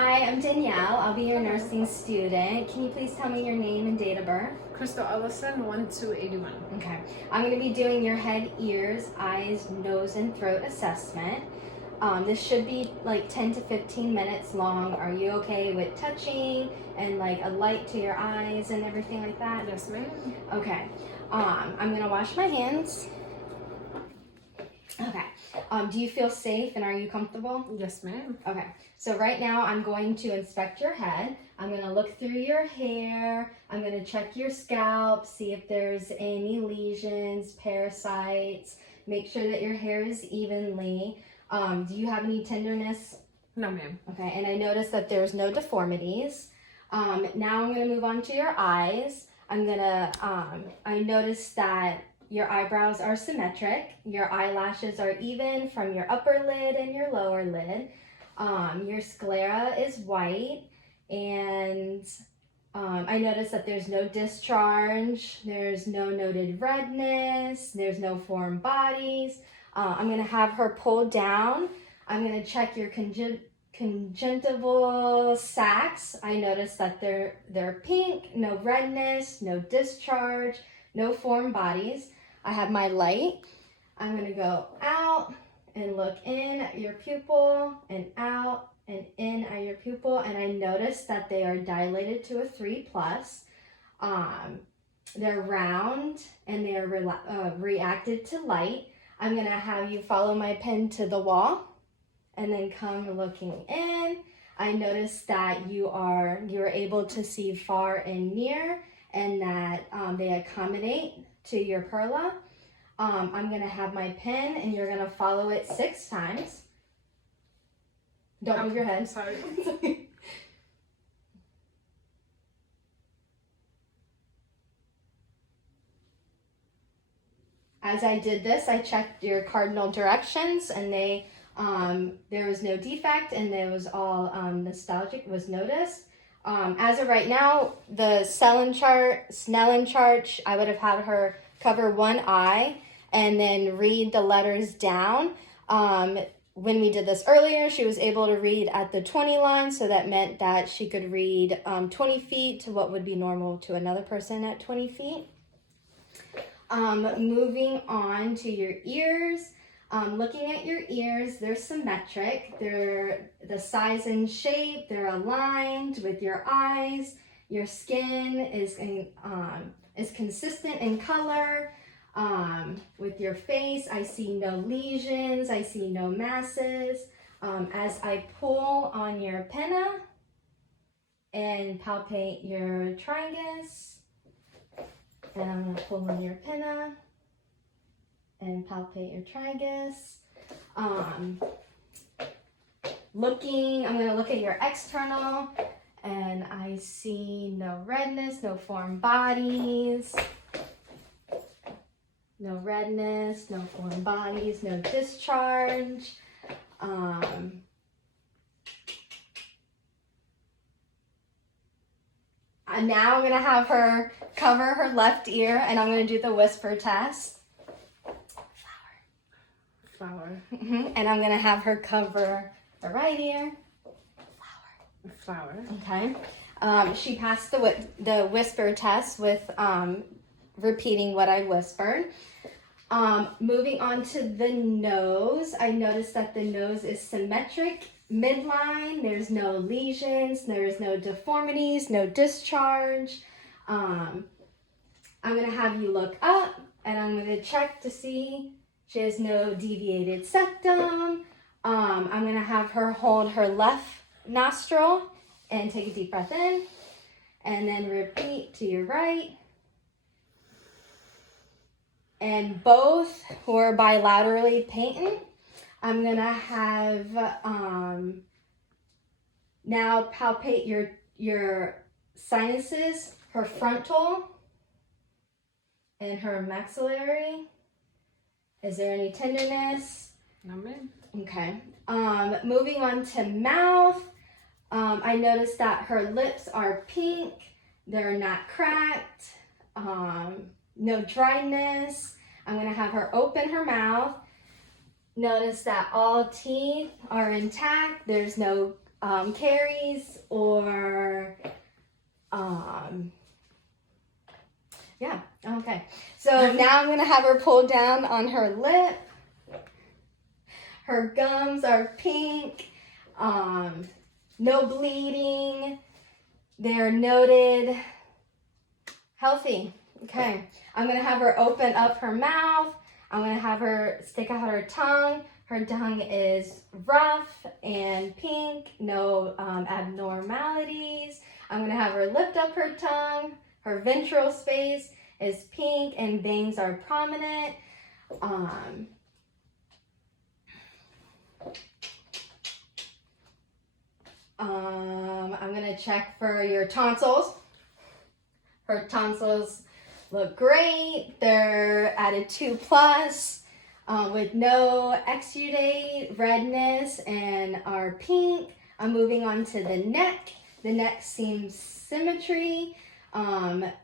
Hi, I'm Danielle. I'll be your nursing student. Can you please tell me your name and date of birth? Crystal Ellison, 1281. Okay. I'm going to be doing your head, ears, eyes, nose, and throat assessment. This should be like 10 to 15 minutes long. Are you okay with touching and like a light to your eyes and everything like that? Yes, ma'am. Okay. I'm going to wash my hands. Okay. Do you feel safe and are you comfortable? Yes, ma'am. Okay, so right now I'm going to inspect your head. I'm going to look through your hair. I'm going to check your scalp, see if there's any lesions, parasites. Make sure that your hair is evenly. Do you have any tenderness? No, ma'am. Okay, and I noticed that there's no deformities. Now I'm going to move on to your eyes. I noticed that your eyebrows are symmetric. Your eyelashes are even from your upper lid and your lower lid. Your sclera is white, and I noticed that there's no discharge, there's no noted redness, there's no foreign bodies. I'm gonna have her pull down. I'm gonna check your conjunctival sacs. I noticed that they're pink, no redness, no discharge, no foreign bodies. I have my light. I'm gonna go out and look in at your pupil and out and in at your pupil, and I noticed that they are dilated to a 3+. They're round and they are reacted to light. I'm gonna have you follow my pen to the wall and then come looking in. I noticed that you are able to see far and near, and that they accommodate to your perla. I'm gonna have my pen and you're gonna follow it 6 times. Don't move your head. I'm sorry. As I did this, I checked your cardinal directions, and there was no defect, and there was all nostalgic was noticed. As of right now, the Snellen chart, I would have had her cover one eye and then read the letters down. When we did this earlier, she was able to read at the 20 line, so that meant that she could read 20 feet to what would be normal to another person at 20 feet. Moving on to your ears. Looking at your ears, they're symmetric. They're the size and shape. They're aligned with your eyes. Your skin is consistent in color. With your face, I see no lesions. I see no masses. As I pull on your pinna and palpate your tragus, and I'm going to pull on your pinna and palpate your tragus. I'm going to look at your external, and I see no redness, no foreign bodies, no redness, no foreign bodies, no discharge. Now I'm going to have her cover her left ear, and I'm going to do the whisper test. Flower. And I'm going to have her cover the right ear. Flower. Okay. She passed the whisper test with repeating what I whispered. Moving on to the nose, I noticed that the nose is symmetric, midline. There's no lesions, there's no deformities, no discharge. I'm going to have you look up, and I'm going to check to see she has no deviated septum. I'm going to have her hold her left nostril and take a deep breath in, and then repeat to your right. And both who are bilaterally patent, I'm going to have now palpate your sinuses, her frontal and her maxillary. Is there any tenderness? No, ma'am. Okay. Moving on to mouth. I noticed that her lips are pink. They're not cracked. No dryness. I'm going to have her open her mouth. Notice that all teeth are intact. There's no caries or yeah, okay. So now I'm going to have her pull down on her lip. Her gums are pink. No bleeding. They're noted healthy. Okay. I'm going to have her open up her mouth. I'm going to have her stick out her tongue. Her tongue is rough and pink. No abnormalities. I'm going to have her lift up her tongue. Her ventral space is pink and bangs are prominent. I'm going to check for your tonsils. Her tonsils look great. They're at a 2+ with no exudate, redness, and are pink. I'm moving on to the neck. The neck seems symmetry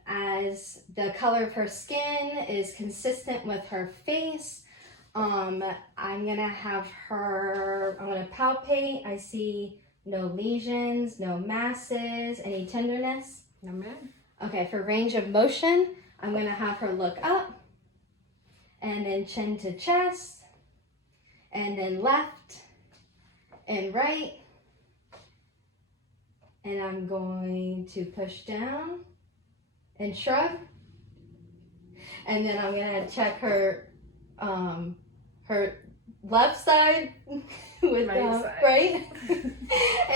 as the color of her skin is consistent with her face. I'm going to have her, I'm going to palpate. I see no lesions, no masses, any tenderness. No, ma'am. Okay, for range of motion, I'm going to have her look up and then chin to chest and then left and right. And I'm going to push down and shrug. And then I'm going to check her her left side with right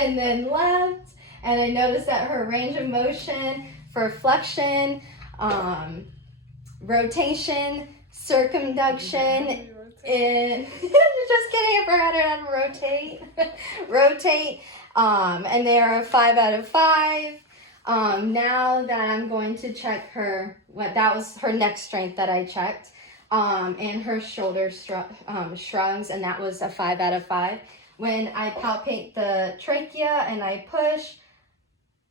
and then left. And I noticed that her range of motion for flexion, rotation, circumduction, and just kidding, I forgot how to rotate. Rotate, and they are a 5 out of 5. Now that I'm going to check her, that was her neck strength that I checked, and her shoulder shrugs, and that was a 5 out of 5. When I palpate the trachea and I push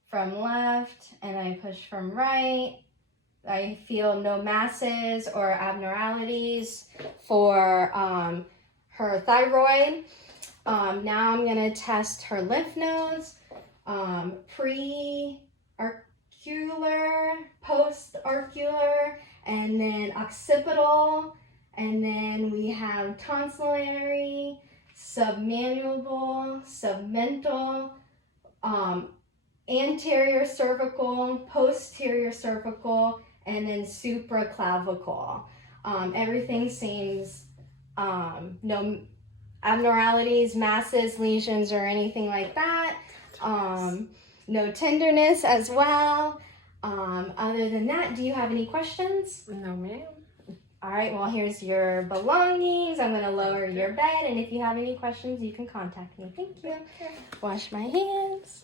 from left and I push from right, I feel no masses or abnormalities for her thyroid. Now I'm going to test her lymph nodes, pre-arcular, post-arcular, and then occipital, and then we have tonsillary, submanual, submental, anterior cervical, posterior cervical, and then supraclavicle. Everything seems no abnormalities, masses, lesions, or anything like that. No tenderness as well. Other than that, do you have any questions? No, ma'am. All right, well, here's your belongings. I'm going to lower your bed, and if you have any questions, you can contact me. Thank you. Wash my hands.